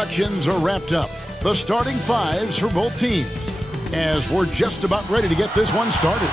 introductions are wrapped up. The starting fives for both teams, as we're just about ready to get this one started.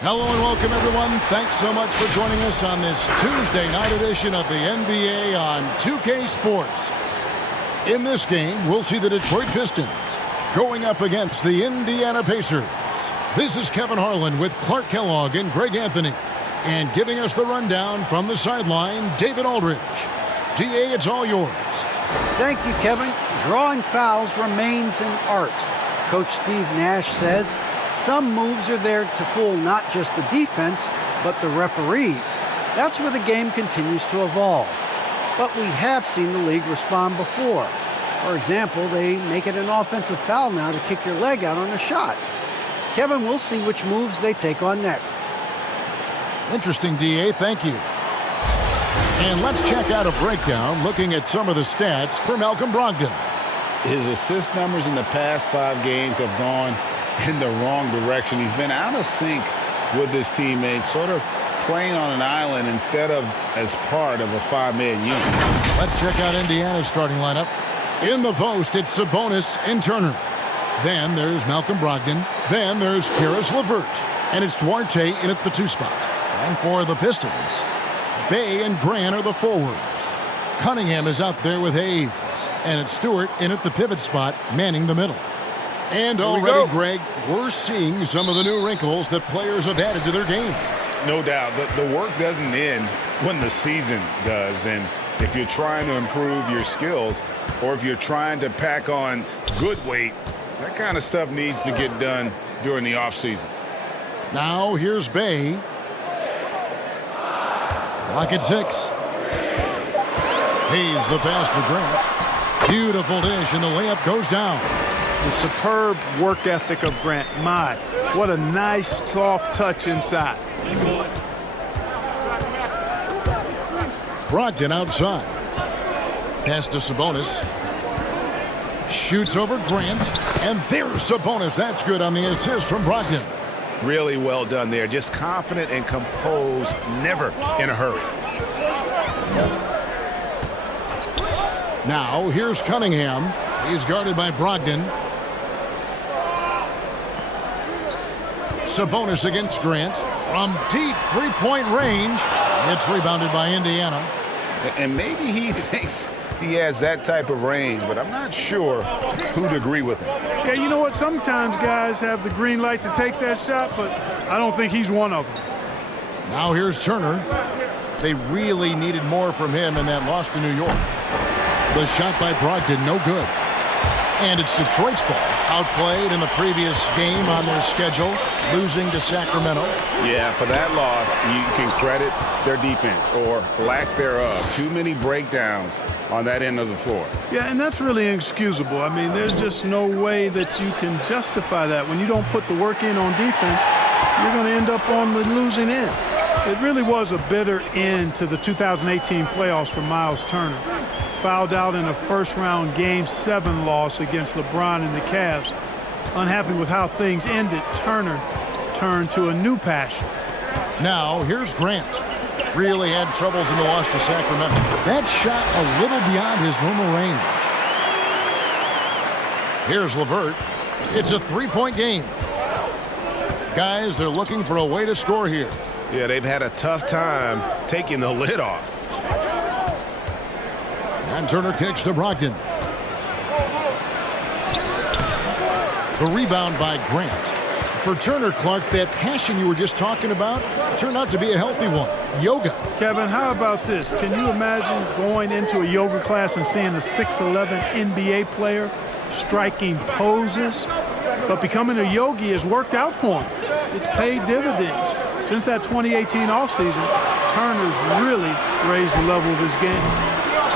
Hello and welcome, everyone. Thanks so much for joining us on this Tuesday night edition of the NBA on 2K Sports. In this game, we'll see the Detroit Pistons going up against the Indiana Pacers. This is Kevin Harlan with Clark Kellogg and Greg Anthony. And giving us the rundown from the sideline, David Aldridge. DA, it's all yours. Thank you, Kevin. Drawing fouls remains an art. Coach Steve Nash says some moves are there to fool not just the defense, but the referees. That's where the game continues to evolve. But we have seen the league respond before. For example, they make it an offensive foul now to kick your leg out on a shot. Kevin, we'll see which moves they take on next. Interesting, DA. Thank you. And let's check out a breakdown looking at some of the stats for Malcolm Brogdon. His assist numbers in the past 5 games have gone in the wrong direction. He's been out of sync with his teammates, sort of playing on an island instead of as part of a 5-man unit. Let's check out Indiana's starting lineup. In the post, it's Sabonis and Turner. Then there's Malcolm Brogdon. Then there's Karis LeVert. And it's Duarte in at the 2 spot. And for the Pistons, Bay and Grant are the forwards. Cunningham is out there with Hayes. And it's Stewart in at the pivot spot, manning the middle. And already, Greg, we're seeing some of the new wrinkles that players have added to their game. No doubt. The work doesn't end when the season does. And if you're trying to improve your skills or if you're trying to pack on good weight, that kind of stuff needs to get done during the offseason. Now here's Bay. Clock at 6. Hayes the pass to Grant. Beautiful dish, and the layup goes down. The superb work ethic of Grant. My, what a nice, soft touch inside. Brogdon outside. Pass to Sabonis. Shoots over Grant. And there's Sabonis. That's good on the assist from Brogdon. Really well done there. Just confident and composed, never in a hurry. Now, here's Cunningham. He's guarded by Brogdon. Sabonis against Grant. From deep three-point range. It's rebounded by Indiana. And maybe he thinks he has that type of range, but I'm not sure who'd agree with him. Yeah, you know what? Sometimes guys have the green light to take that shot, but I don't think he's one of them. Now here's Turner. They really needed more from him in that loss to New York. The shot by Brogdon, no good. And it's Detroit's ball. Outplayed in the previous game on their schedule, losing to Sacramento. Yeah, for that loss, you can credit their defense or lack thereof. Too many breakdowns on that end of the floor. Yeah, and that's really inexcusable. I mean, there's just no way that you can justify that. When you don't put the work in on defense, you're going to end up on the losing end. It really was a bitter end to the 2018 playoffs for Miles Turner. Fouled out in a first-round Game 7 loss against LeBron and the Cavs. Unhappy with how things ended, Turner turned to a new passion. Now, here's Grant. Really had troubles in the loss to Sacramento. That shot a little beyond his normal range. Here's LeVert. It's a 3-point game. Guys, they're looking for a way to score here. Yeah, they've had a tough time taking the lid off. And Turner kicks to Brogdon. The rebound by Grant. For Turner, Clark, that passion you were just talking about turned out to be a healthy one. Yoga. Kevin, how about this? Can you imagine going into a yoga class and seeing a 6'11" NBA player striking poses? But becoming a yogi has worked out for him. It's paid dividends. Since that 2018 offseason, Turner's really raised the level of his game.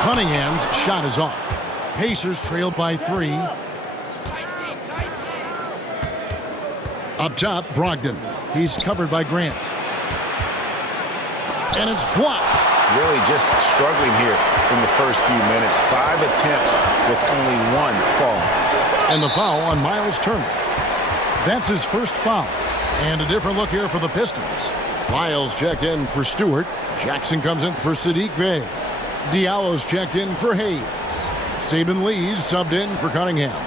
Cunningham's shot is off. Pacers trail by 3. Up top, Brogdon. He's covered by Grant. And it's blocked. Really just struggling here in the first few minutes. 5 attempts with only 1 fall. And the foul on Miles Turner. That's his first foul. And a different look here for the Pistons. Miles checked in for Stewart. Jackson comes in for Sadiq Bey. Diallo's checked in for Hayes. Saban Lee's subbed in for Cunningham.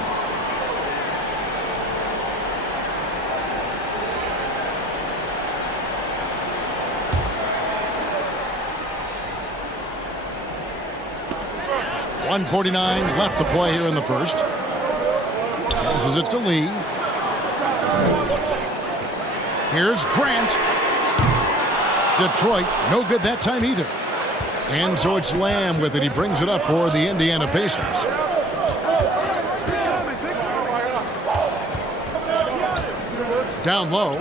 .149 left to play here in the first. Passes it to Lee. Here's Grant. Detroit, no good that time either. And so it's Lamb with it. He brings it up for the Indiana Pacers. Down low.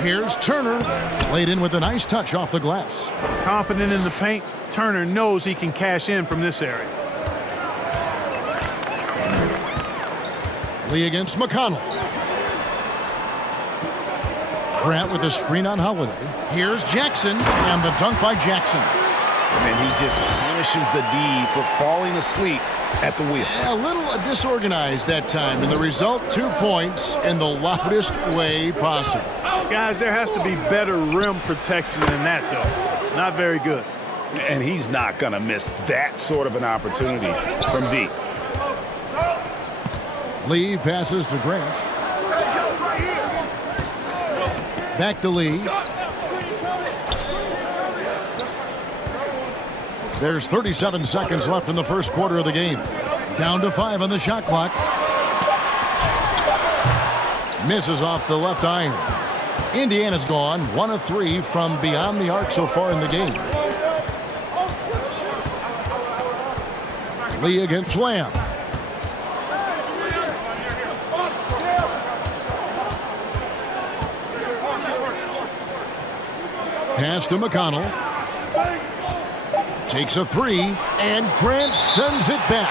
Here's Turner. Laid in with a nice touch off the glass. Confident in the paint. Turner knows he can cash in from this area. Lee against McConnell. Grant with a screen on Holiday. Here's Jackson, and the dunk by Jackson. And he just punishes the D for falling asleep at the wheel. A little disorganized that time, and the result, 2 points in the loudest way possible. Guys, there has to be better rim protection than that, though. Not very good. And he's not going to miss that sort of an opportunity from deep. Lee passes to Grant. Back to Lee. There's 37 seconds left in the first quarter of the game. Down to 5 on the shot clock. Misses off the left iron. Indiana's gone 1 of 3 from beyond the arc so far in the game. Lee against Lamb. Pass to McConnell. Takes a 3, and Grant sends it back.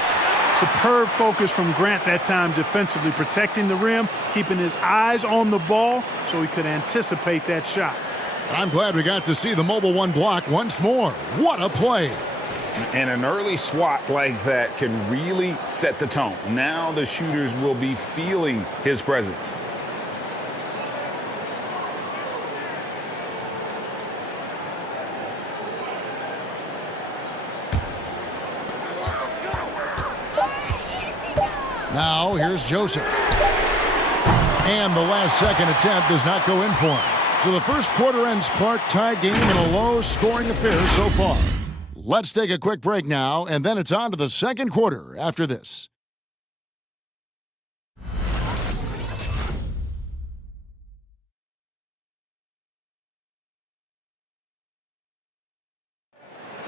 Superb focus from Grant that time defensively, protecting the rim, keeping his eyes on the ball so he could anticipate that shot. And I'm glad we got to see the mobile one block once more. What a play. And an early swat like that can really set the tone. Now the shooters will be feeling his presence. Now here's Joseph. And the last second attempt does not go in for him. So the first quarter ends Clark tie game in a low-scoring affair so far. Let's take a quick break now, and then it's on to the second quarter after this.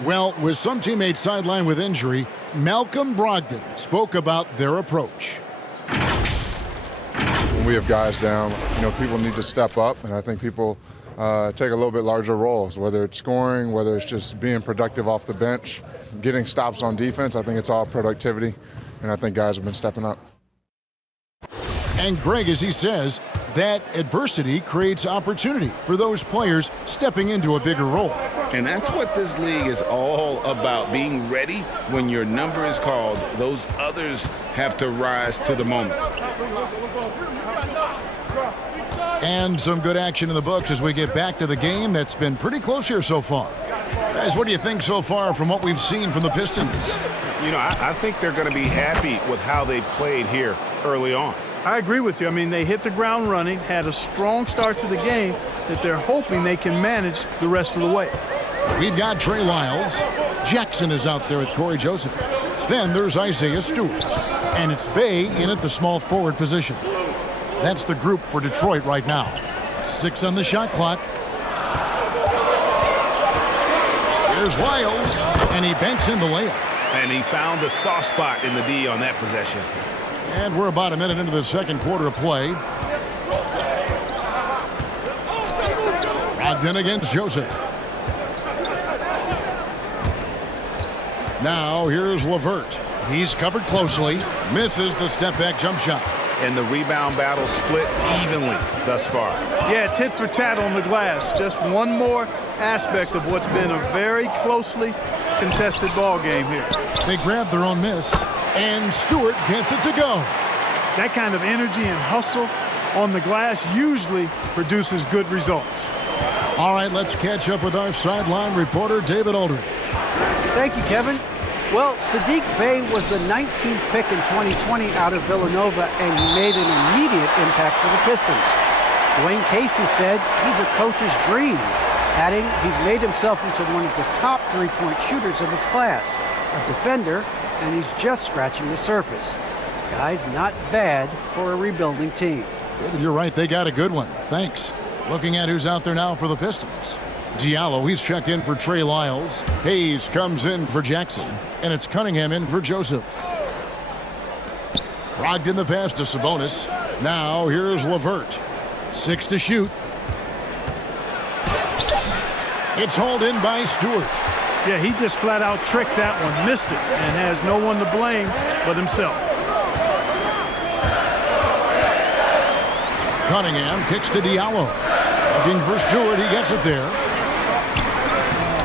Well, with some teammates sidelined with injury, Malcolm Brogdon spoke about their approach. When we have guys down, people need to step up, and I think people take a little bit larger roles, whether it's scoring, whether it's just being productive off the bench, getting stops on defense. I think it's all productivity, and I think guys have been stepping up. And Greg, as he says, that adversity creates opportunity for those players stepping into a bigger role. And that's what this league is all about, being ready when your number is called. Those others have to rise to the moment. And some good action in the books as we get back to the game that's been pretty close here so far. Guys, what do you think so far from what we've seen from the Pistons? I think they're going to be happy with how they played here early on. I agree with you. I mean, they hit the ground running, had a strong start to the game that they're hoping they can manage the rest of the way. We've got Trey Lyles. Jackson is out there with Corey Joseph. Then there's Isaiah Stewart. And it's Bey in at the small forward position. That's the group for Detroit right now. 6 on the shot clock. Here's Lyles, and he banks in the layup. And he found the soft spot in the D on that possession. And we're about a minute into the second quarter of play. Brogdon against Joseph. Now here's LeVert. He's covered closely. Misses the step-back jump shot. And the rebound battle split evenly thus far. Yeah, tit for tat on the glass. Just one more aspect of what's been a very closely contested ball game here. They grab their own miss, and Stewart gets it to go. That kind of energy and hustle on the glass usually produces good results. All right, let's catch up with our sideline reporter, David Aldridge. Thank you, Kevin. Well, Sadiq Bey was the 19th pick in 2020 out of Villanova, and he made an immediate impact for the Pistons. Dwayne Casey said he's a coach's dream, adding he's made himself into one of the top three-point shooters of his class, a defender, and he's just scratching the surface. Guy's not bad for a rebuilding team. David, you're right. They got a good one. Thanks. Looking at who's out there now for the Pistons. Diallo, he's checked in for Trey Lyles. Hayes comes in for Jackson. And it's Cunningham in for Joseph. Brogdon the pass to Sabonis. Now here's LeVert. 6 to shoot. It's hauled in by Stewart. Yeah, he just flat out tricked that one, missed it, and has no one to blame but himself. Cunningham kicks to Diallo. Looking for Stewart, he gets it there.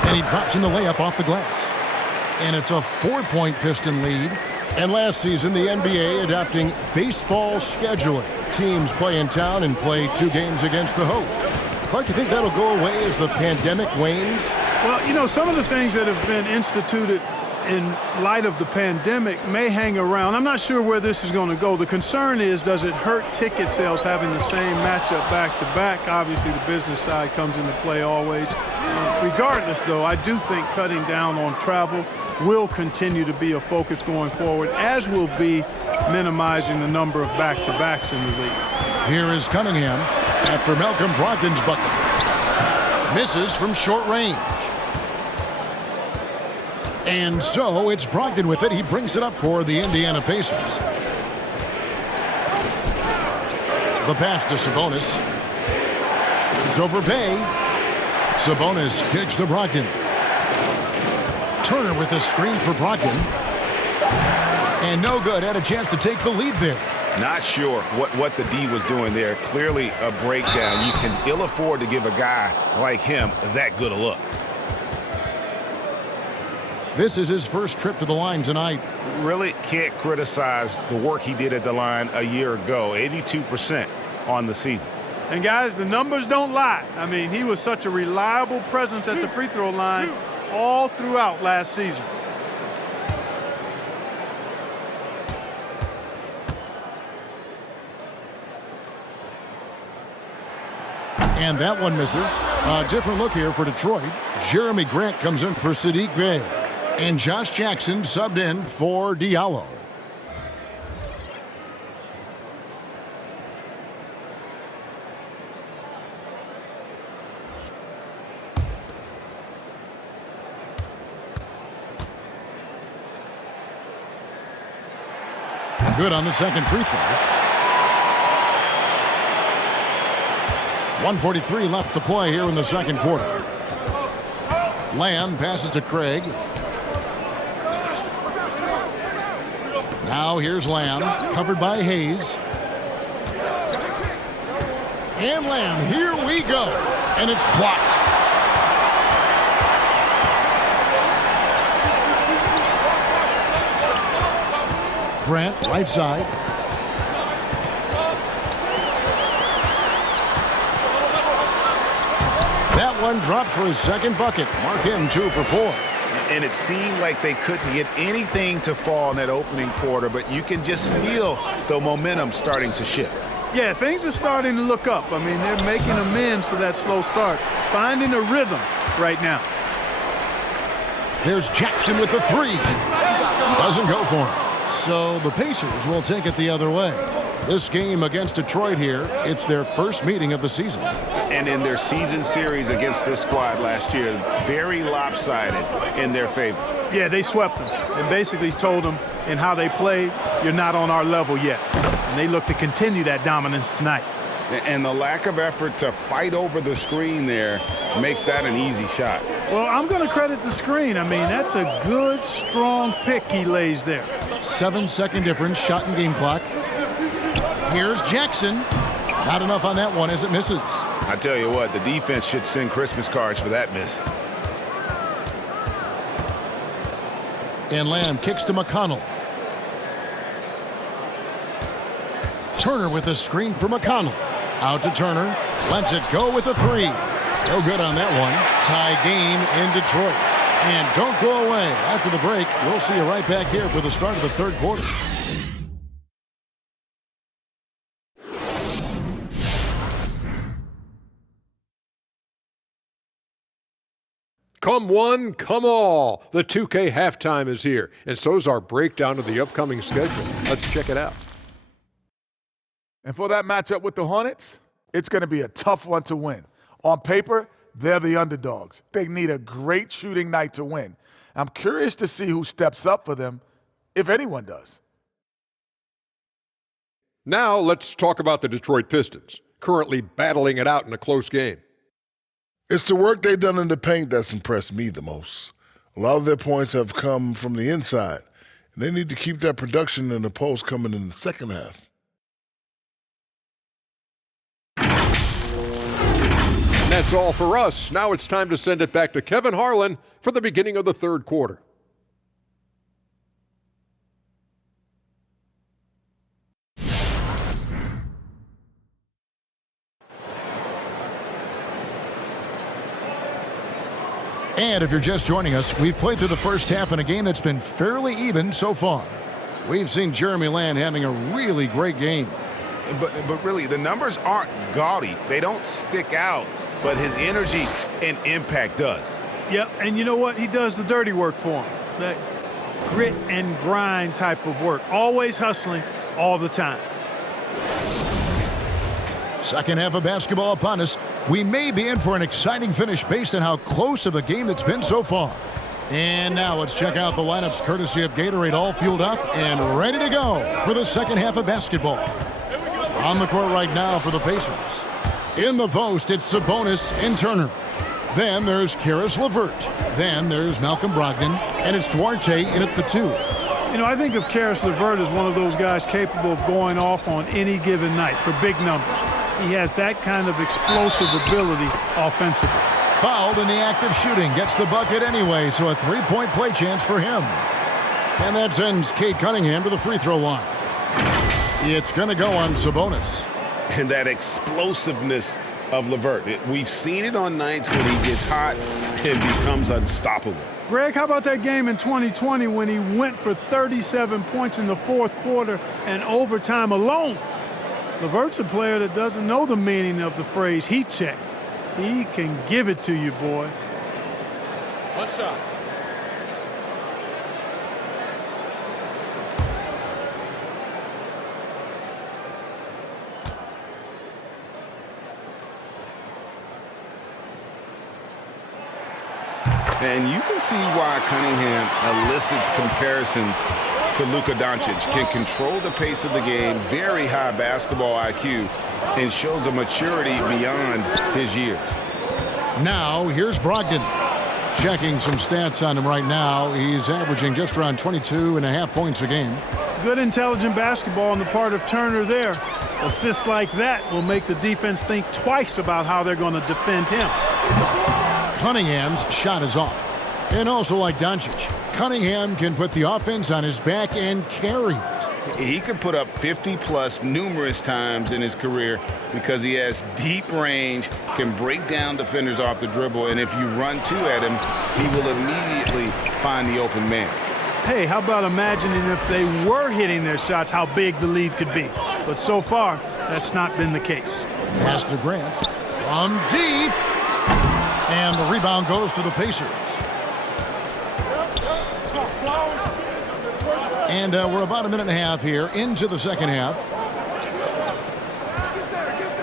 And he drops in the layup off the glass. And it's a 4-point Piston lead. And last season, the NBA adopting baseball scheduling. Teams play in town and play 2 games against the host. Clark, you think that'll go away as the pandemic wanes? Well, you know, some of the things that have been instituted in light of the pandemic may hang around. I'm not sure where this is going to go. The concern is, does it hurt ticket sales having the same matchup back-to-back? Obviously, the business side comes into play always. Regardless, though, I do think cutting down on travel will continue to be a focus going forward, as will be minimizing the number of back-to-backs in the league. Here is Cunningham after Malcolm Brogdon's bucket. Misses from short range. And so it's Brogdon with it. He brings it up for the Indiana Pacers. The pass to Sabonis. Shoots over Bey. Sabonis kicks to Brogdon. Turner with a screen for Brogdon. And no good. Had a chance to take the lead there. Not sure what the D was doing there. Clearly a breakdown. You can ill afford to give a guy like him that good a look. This is his first trip to the line tonight. Really can't criticize the work he did at the line a year ago. 82% on the season. And guys, the numbers don't lie. I mean, he was such a reliable presence at the free throw line all throughout last season. And that one misses. A different look here for Detroit. Jeremy Grant comes in for Sadiq Bey. And Josh Jackson subbed in for Diallo. Good on the second free throw. 1:43 left to play here in the second quarter. Lamb passes to Craig. Now here's Lamb, covered by Hayes. And Lamb, here we go. And it's blocked. Grant, right side. That one dropped for his second bucket. Mark him 2 for 4. And it seemed like they couldn't get anything to fall in that opening quarter, but you can just feel the momentum starting to shift. Yeah, things are starting to look up. I mean, they're making amends for that slow start, finding a rhythm right now. There's Jackson with the 3. Doesn't go for him. So the Pacers will take it the other way. This game against Detroit here, it's their first meeting of the season. And in their season series against this squad last year, very lopsided in their favor. Yeah, they swept them and basically told them in how they played, you're not on our level yet. And they look to continue that dominance tonight. And the lack of effort to fight over the screen there makes that an easy shot. Well, I'm going to credit the screen. I mean, that's a good, strong pick he lays there. 7-second difference, shot and game clock. Here's Jackson. Not enough on that one as it misses. I tell you what, the defense should send Christmas cards for that miss. And Lamb kicks to McConnell. Turner with a screen for McConnell. Out to Turner. Lets it go with a three. No good on that one. Tie game in Detroit. And don't go away. After the break, we'll see you right back here for the start of the third quarter. Come one, come all. The 2K halftime is here, and so's our breakdown of the upcoming schedule. Let's check it out. And for that matchup with the Hornets, it's going to be a tough one to win. On paper, they're the underdogs. They need a great shooting night to win. I'm curious to see who steps up for them, if anyone does. Now let's talk about the Detroit Pistons, currently battling it out in a close game. It's the work they've done in the paint that's impressed me the most. A lot of their points have come from the inside, and they need to keep that production in the post coming in the second half. And that's all for us. Now it's time to send it back to Kevin Harlan for the beginning of the third quarter. And if you're just joining us, we've played through the first half in a game that's been fairly even so far. We've seen Jeremy Lamb having a really great game. But really, the numbers aren't gaudy. They don't stick out, but his energy and impact does. Yep, and you know what? He does the dirty work for him. That grit and grind type of work. Always hustling all the time. Second half of basketball upon us. We may be in for an exciting finish based on how close of a game it's been so far. And now let's check out the lineups courtesy of Gatorade, all fueled up and ready to go for the second half of basketball. On the court right now for the Pacers. In the post, it's Sabonis and Turner. Then there's Karis LeVert. Then there's Malcolm Brogdon. And it's Duarte in at the 2. You know, I think of Karis LeVert as one of those guys capable of going off on any given night for big numbers. He has that kind of explosive ability offensively. Fouled in the act of shooting. Gets the bucket anyway, so a three-point play chance for him. And that sends Cade Cunningham to the free throw line. It's going to go on Sabonis. And that explosiveness of LeVert. We've seen it on nights when he gets hot and becomes unstoppable. Greg, how about that game in 2020 when he went for 37 points in the fourth quarter and overtime alone? LeVert's a player that doesn't know the meaning of the phrase heat check. He can give it to you, boy. What's up? And you can see why Cunningham elicits comparisons to Luka Doncic. Can control the pace of the game, very high basketball IQ, and shows a maturity beyond his years. Now, here's Brogdon. Checking some stats on him right now. He's averaging just around 22.5 points a game. Good, intelligent basketball on the part of Turner there. Assists like that will make the defense think twice about how they're going to defend him. Cunningham's shot is off. And also like Doncic, Cunningham can put the offense on his back and carry it. He could put up 50-plus numerous times in his career because he has deep range, can break down defenders off the dribble, and if you run two at him, he will immediately find the open man. Hey, how about imagining if they were hitting their shots, how big the lead could be? But so far, that's not been the case. Pass to Grant from deep. And the rebound goes to the Pacers. And we're about a minute and a half here into the second half.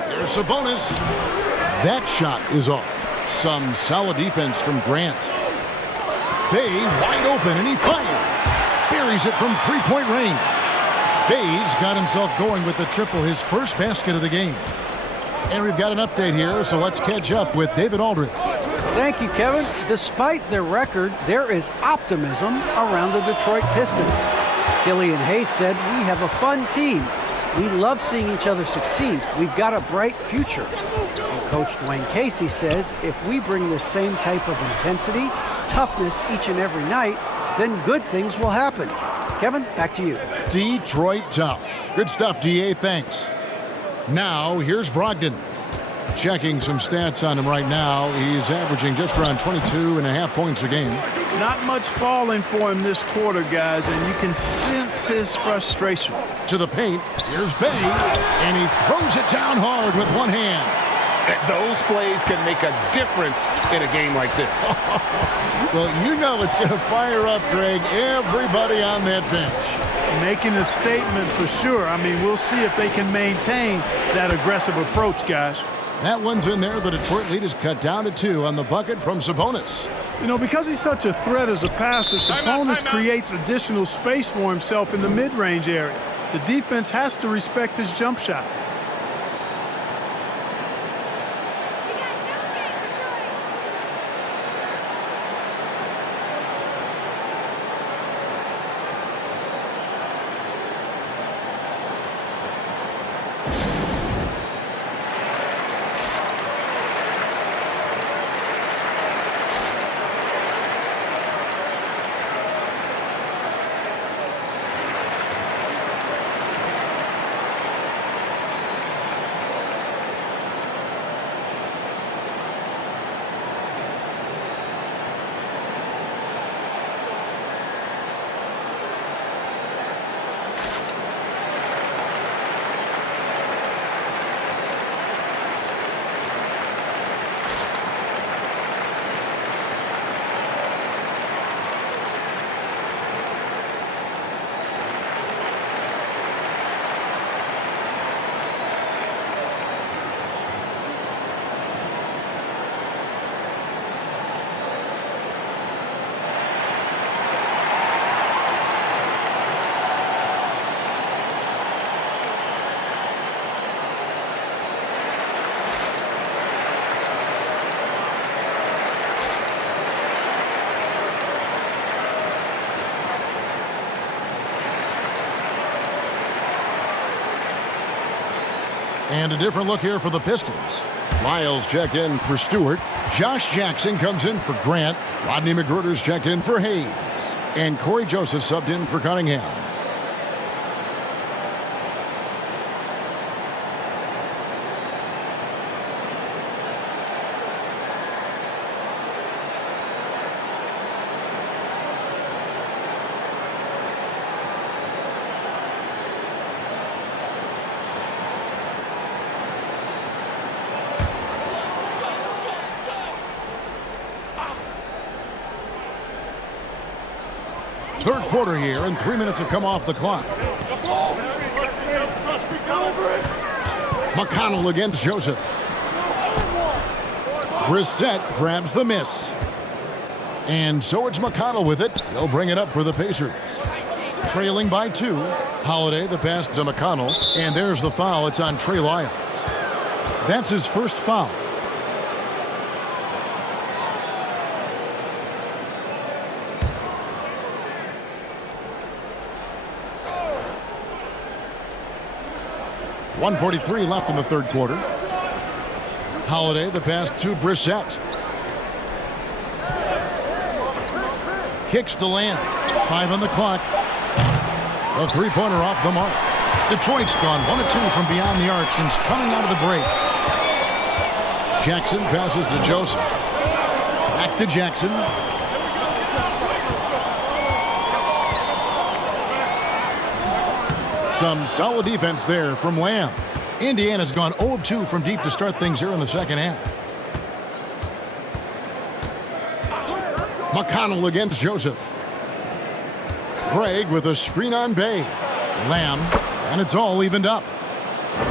There's Sabonis. That shot is off. Some solid defense from Grant. Bay wide open, and he fires. Buries it from three-point range. Bay's got himself going with the triple, his first basket of the game. And we've got an update here, so let's catch up with David Aldridge. Thank you, Kevin. Despite their record, there is optimism around the Detroit Pistons. Killian Hayes said, "We have a fun team. We love seeing each other succeed. We've got a bright future." And Coach Dwayne Casey says, "If we bring this same type of intensity, toughness each and every night, then good things will happen." Kevin, back to you. Detroit tough. Good stuff, DA. Thanks. Now, here's Brogdon. Checking some stats on him right now. He's averaging just around 22.5 points a game. Not much falling for him this quarter, guys, and you can sense his frustration. To the paint. Here's Bay, and he throws it down hard with one hand. Those plays can make a difference in a game like this. Well, you know it's going to fire up, Greg, everybody on that bench. Making a statement for sure. I mean, we'll see if they can maintain that aggressive approach, guys. That one's in there. The Detroit lead is cut down to 2 on the bucket from Sabonis. You know, because he's such a threat as a passer, Sabonis creates additional space for himself in the mid-range area. The defense has to respect his jump shot. And a different look here for the Pistons. Lyles checked in for Stewart. Josh Jackson comes in for Grant. Rodney McGruder's checked in for Hayes. And Corey Joseph subbed in for Cunningham. Third quarter here, and 3 minutes have come off the clock. McConnell against Joseph. Brissett grabs the miss. And so it's McConnell with it. He'll bring it up for the Pacers. Trailing by 2. Holiday, the pass to McConnell. And there's the foul. It's on Trey Lyles. That's his first foul. .143 left in the third quarter. Holiday, the pass to Brissett. Kicks to land. 5 on the clock. A three-pointer off the mark. Detroit's gone 1 of 2 from beyond the arc since coming out of the break. Jackson passes to Joseph. Back to Jackson. Some solid defense there from Lamb. Indiana's gone 0 of 2 from deep to start things here in the second half. McConnell against Joseph. Craig with a screen on Bay. Lamb, and it's all evened up.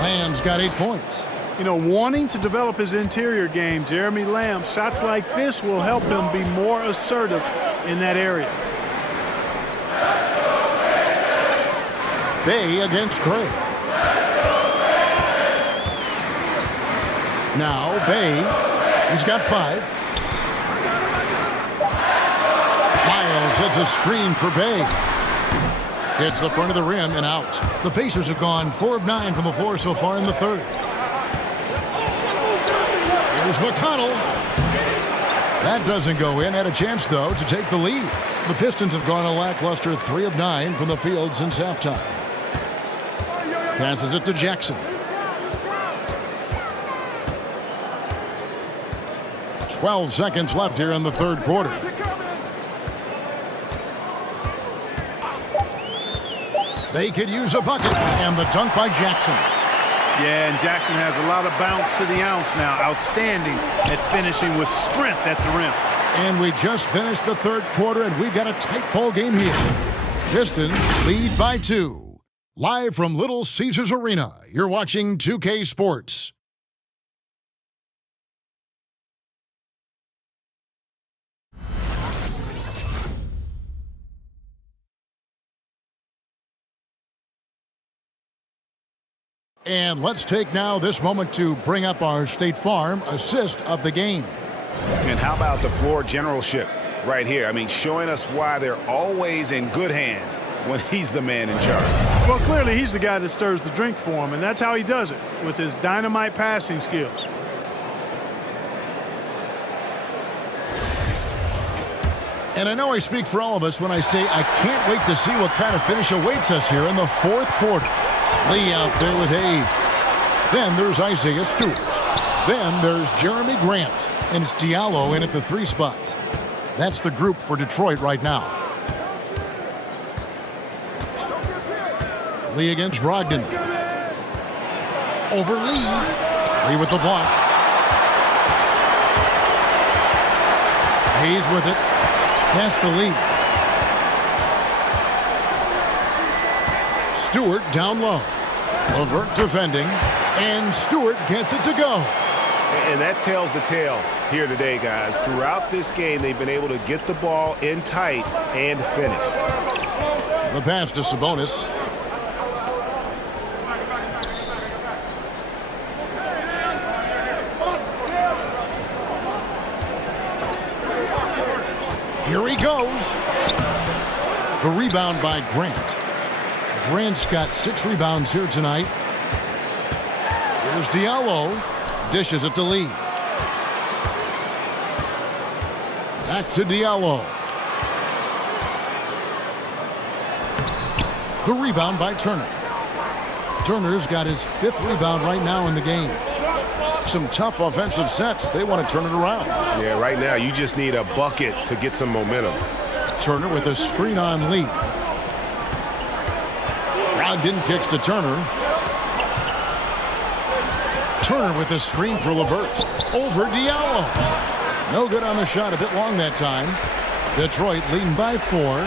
Lamb's got 8 points. You know, wanting to develop his interior game, Jeremy Lamb, shots like this will help him be more assertive in that area. Bay against Craig. Now Bay, he's got 5. sets a screen for Bay. Hits the front of the rim and out. The Pacers have gone 4 of 9 from the floor so far in the third. Here's McConnell. That doesn't go in. Had a chance, though, to take the lead. The Pistons have gone a lackluster 3 of 9 from the field since halftime. Passes it to Jackson. 12 seconds left here in the third quarter. They could use a bucket, and the dunk by Jackson. Yeah, and Jackson has a lot of bounce to the ounce now. Outstanding at finishing with strength at the rim. And we just finished the third quarter, and we've got a tight ball game here. Pistons lead by 2. Live from Little Caesars Arena, you're watching 2K Sports. And let's take now this moment to bring up our State Farm assist of the game. And how about the floor generalship right here? I mean, showing us why they're always in good hands when he's the man in charge. Well, clearly he's the guy that stirs the drink for him, and that's how he does it, with his dynamite passing skills. And I know I speak for all of us when I say I can't wait to see what kind of finish awaits us here in the fourth quarter. Lee out there with Hayes. Then there's Isaiah Stewart. Then there's Jeremy Grant. And it's Diallo in at the 3 spot. That's the group for Detroit right now. Lee against Brogdon. Over Lee. Lee with the block. Hayes with it. Pass to Lee. Stewart down low. LeVert defending. And Stewart gets it to go. And that tells the tale here today, guys. Throughout this game, they've been able to get the ball in tight and finish. The pass to Sabonis. Here he goes. The rebound by Grant. Grant's got 6 rebounds here tonight. Here's Diallo. Dishes it to Lee. Back to Diallo. The rebound by Turner. Turner's got his 5th rebound right now in the game. Some tough offensive sets. They want to turn it around. Yeah, right now you just need a bucket to get some momentum. Turner with a screen on Lee. Brogdon kicks to Turner. Turner with a screen for LeVert. Over Diallo. No good on the shot. A bit long that time. Detroit leading by 4.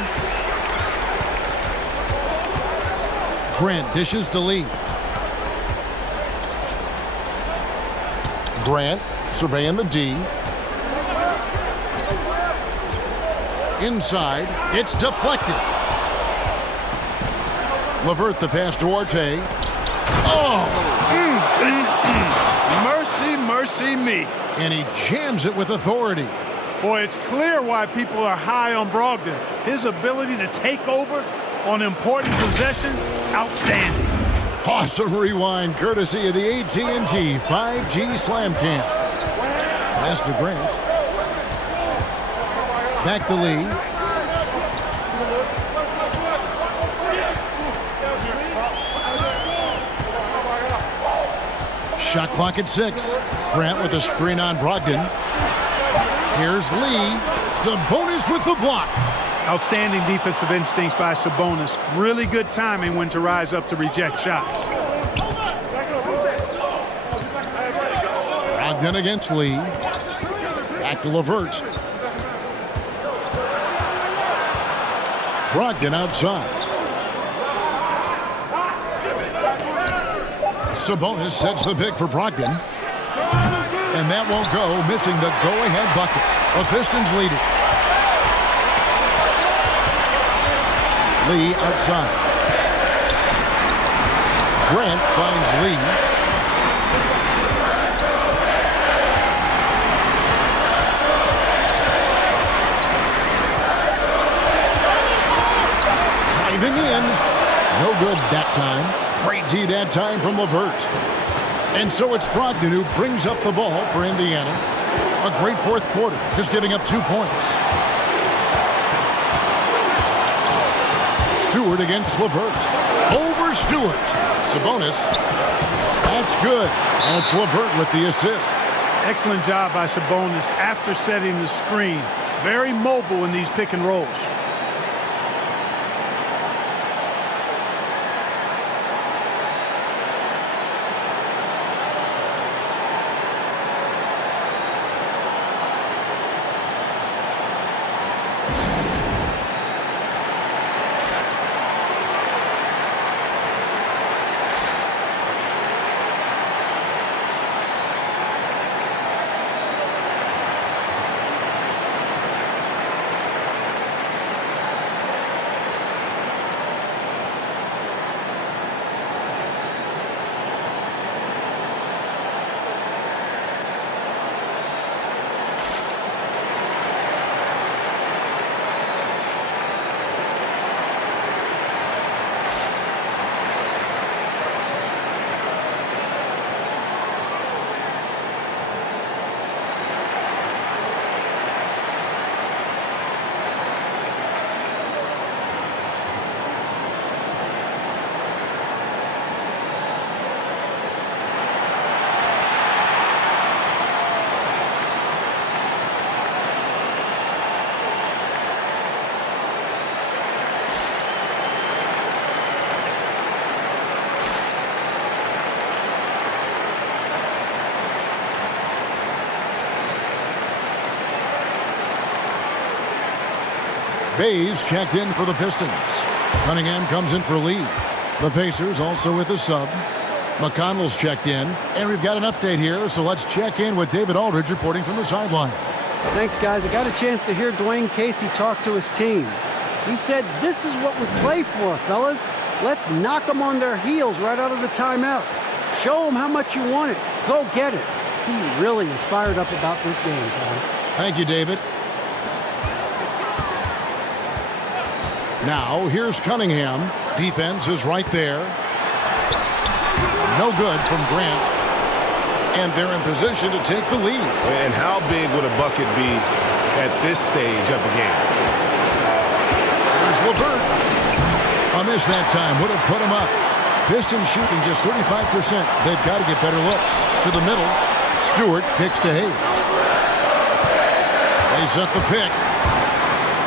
Grant dishes to Lee. Grant surveying the D. Inside. It's deflected. LeVert the pass to Orte. Oh! Mercy, mercy me. And he jams it with authority. Boy, it's clear why people are high on Brogdon. His ability to take over on important possession, outstanding. Awesome rewind, courtesy of the AT&T 5G Slam Cam. Pass to Grant. Back to Lee. Shot clock at 6. Grant with a screen on Brogdon. Here's Lee. Sabonis with the block. Outstanding defensive instincts by Sabonis. Really good timing when to rise up to reject shots. Brogdon against Lee. Back to LeVert. Brogdon outside. Sabonis sets the pick for Brogdon. And that won't go, missing the go-ahead bucket. The Pistons lead it. Lee outside. Grant finds Lee. Driving in. No good that time. Great D that time from LeVert. And so it's Brogdon who brings up the ball for Indiana. A great fourth quarter, just giving up 2 points. Stewart against LeVert. Over Stewart. Sabonis. That's good. And it's LeVert with the assist. Excellent job by Sabonis after setting the screen. Very mobile in these pick and rolls. Bays checked in for the Pistons. Cunningham comes in for Lee. The Pacers also with a sub. McConnell's checked in. And we've got an update here, so let's check in with David Aldridge reporting from the sideline. Thanks, guys. I got a chance to hear Dwayne Casey talk to his team. He said, "This is what we play for, fellas. Let's knock them on their heels right out of the timeout. Show them how much you want it. Go get it." He really is fired up about this game, Kevin. Thank you, David. Now, here's Cunningham. Defense is right there. No good from Grant. And they're in position to take the lead. And how big would a bucket be at this stage of the game? There's LeVert. A miss that time would have put him up. Pistons shooting just 35%. They've got to get better looks. To the middle. Stewart kicks to Hayes. They set the pick.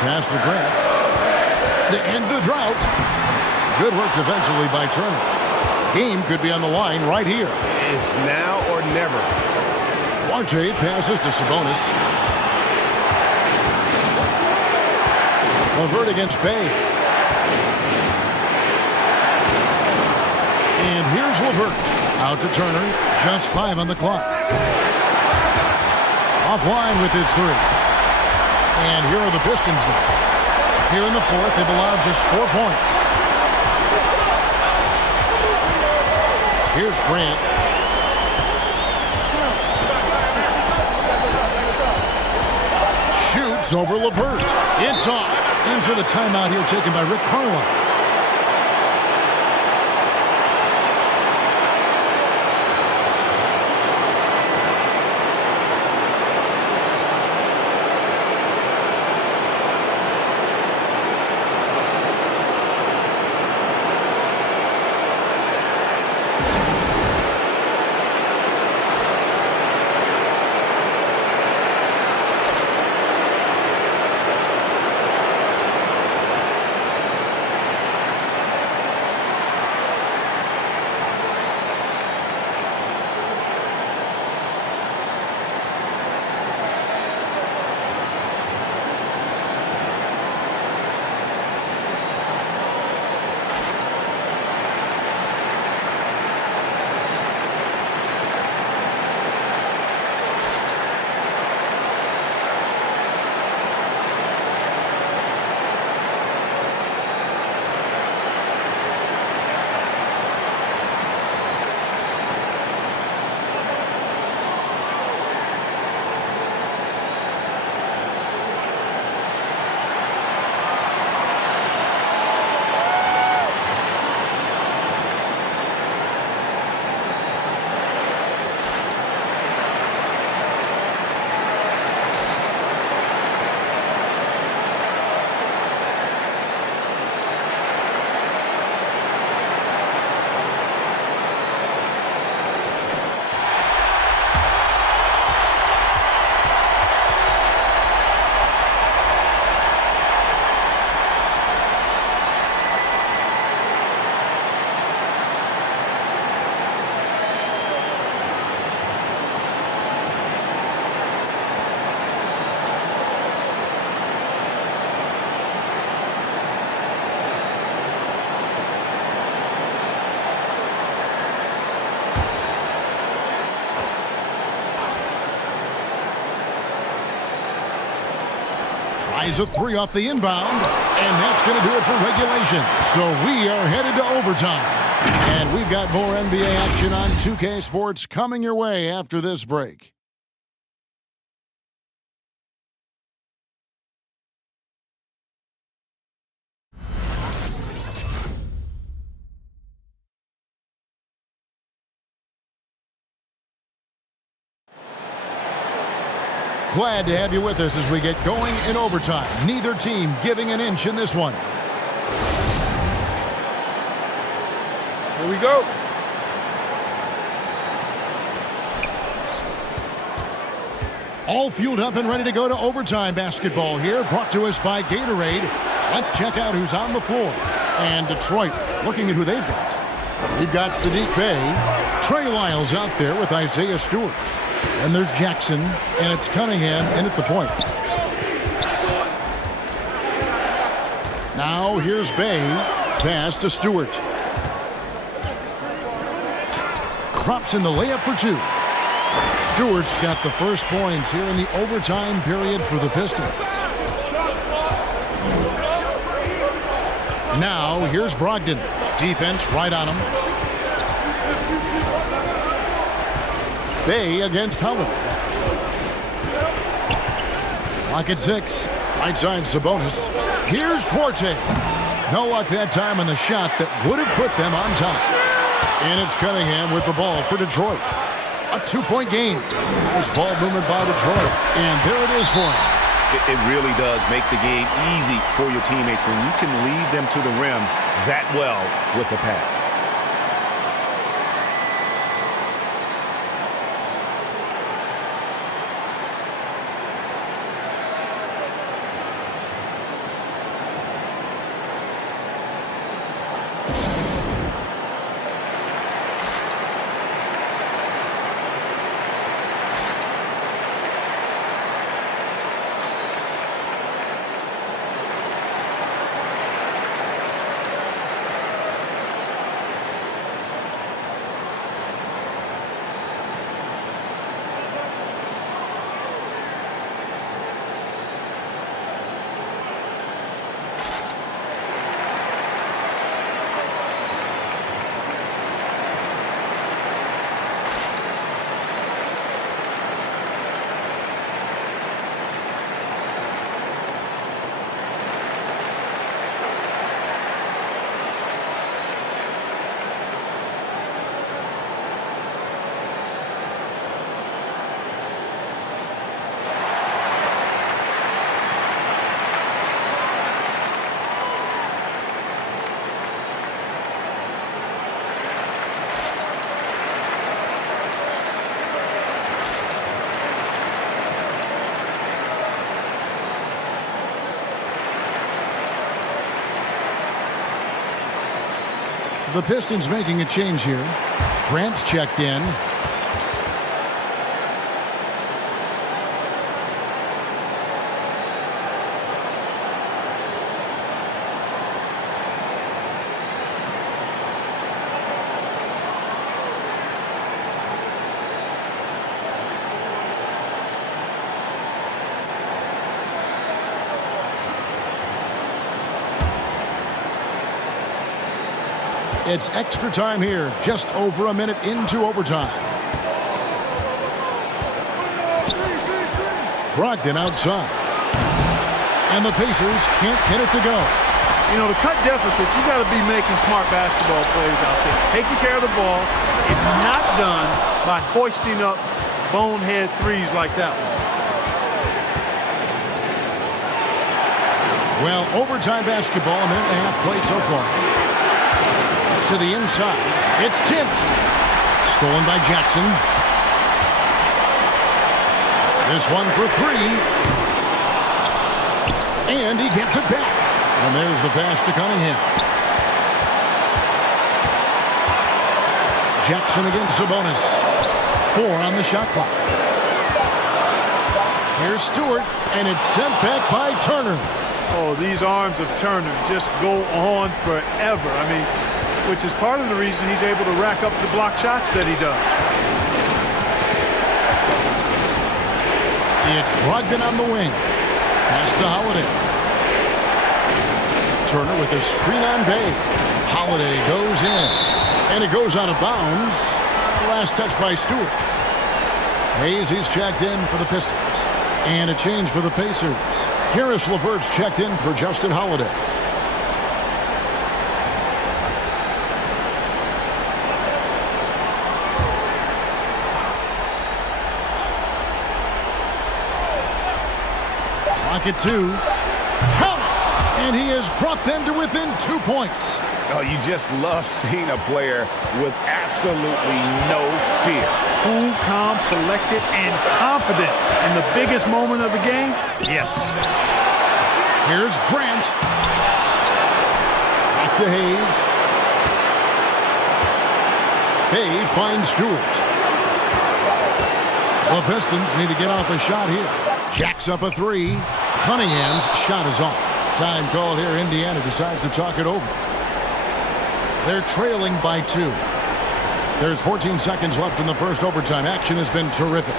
Pass to Grant. To end the drought. Good work defensively by Turner. Game could be on the line right here. It's now or never. Duarte passes to Sabonis. LeVert against Bay. And here's LeVert. Out to Turner. Just 5 on the clock. Offline with his 3. And here are the Pistons now. Here in the fourth, they've allowed just 4 points. Here's Grant. Shoots over LeVert. It's off. Into the timeout here taken by Rick Carlisle. Tries a three off the inbound, and that's going to do it for regulation. So we are headed to overtime. And we've got more NBA action on 2K Sports coming your way after this break. Glad to have you with us as we get going in overtime. Neither team giving an inch in this one. Here we go. All fueled up and ready to go to overtime basketball here, brought to us by Gatorade. Let's check out who's on the floor. And Detroit, looking at who they've got. We've got Sadiq Bey. Trey Lyles out there with Isaiah Stewart. And there's Jackson, and it's Cunningham in at the point. Now here's Bey. Pass to Stewart. Drops in the layup for two. Stewart's got the first points here in the overtime period for the Pistons. Now here's Brogdon. Defense right on him. Bey against Holiday. Lock at 6. Right side Sabonis. Here's Duarte. No luck that time on the shot that would have put them on top. And it's Cunningham with the ball for Detroit. A 2-point game. Nice ball movement by Detroit. And there it is for him. It really does make the game easy for your teammates when you can lead them to the rim that well with a pass. The Pistons making a change here. Grant's checked in. It's extra time here, just over a minute into overtime. Brogdon outside. And the Pacers can't get it to go. You know, to cut deficits, you got to be making smart basketball plays out there. Taking care of the ball. It's not done by hoisting up bonehead threes like that one. Well, overtime basketball, a minute and a half played so far. To the inside. It's tipped. Stolen by Jackson. This one for three. And he gets it back. And there's the pass to Cunningham. Jackson against Sabonis. 4 on the shot clock. Here's Stewart, and it's sent back by Turner. Oh, these arms of Turner just go on forever. I mean, which is part of the reason he's able to rack up the block shots that he does. It's Brogdon on the wing. Pass to Holiday. Turner with a screen on Bay. Holiday goes in. And it goes out of bounds. Last touch by Stewart. Hayes, he's checked in for the Pistons. And a change for the Pacers. Karis LeVert's checked in for Justin Holiday. Clock at 2. Count it! And he has brought them to within 2 points. Oh, you just love seeing a player with absolutely no fear. Cool, calm, collected, and confident in the biggest moment of the game? Yes. Here's Grant. Back to Hayes. Hay finds Stewart. The Pistons need to get off a shot here. Jacks up a 3. Cunningham's shot is off. Time called here. Indiana decides to talk it over. They're trailing by 2. There's 14 seconds left in the first overtime. Action has been terrific.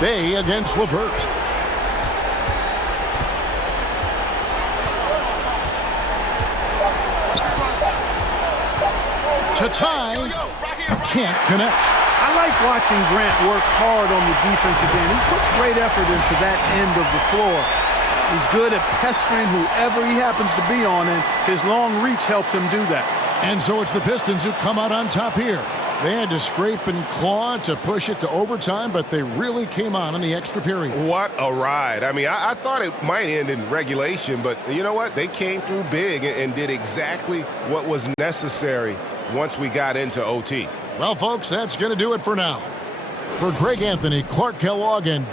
Bay against LeVert. To tie. Can't connect. I like watching Grant work hard on the defensive end. He puts great effort into that end of the floor. He's good at pestering whoever he happens to be on, and his long reach helps him do that. And so it's the Pistons who come out on top here. They had to scrape and claw to push it to overtime, but they really came on in the extra period. What a ride. I mean, I thought it might end in regulation, but you know what? They came through big and did exactly what was necessary once we got into OT. Well, folks, that's going to do it for now. For Greg Anthony, Clark Kellogg, and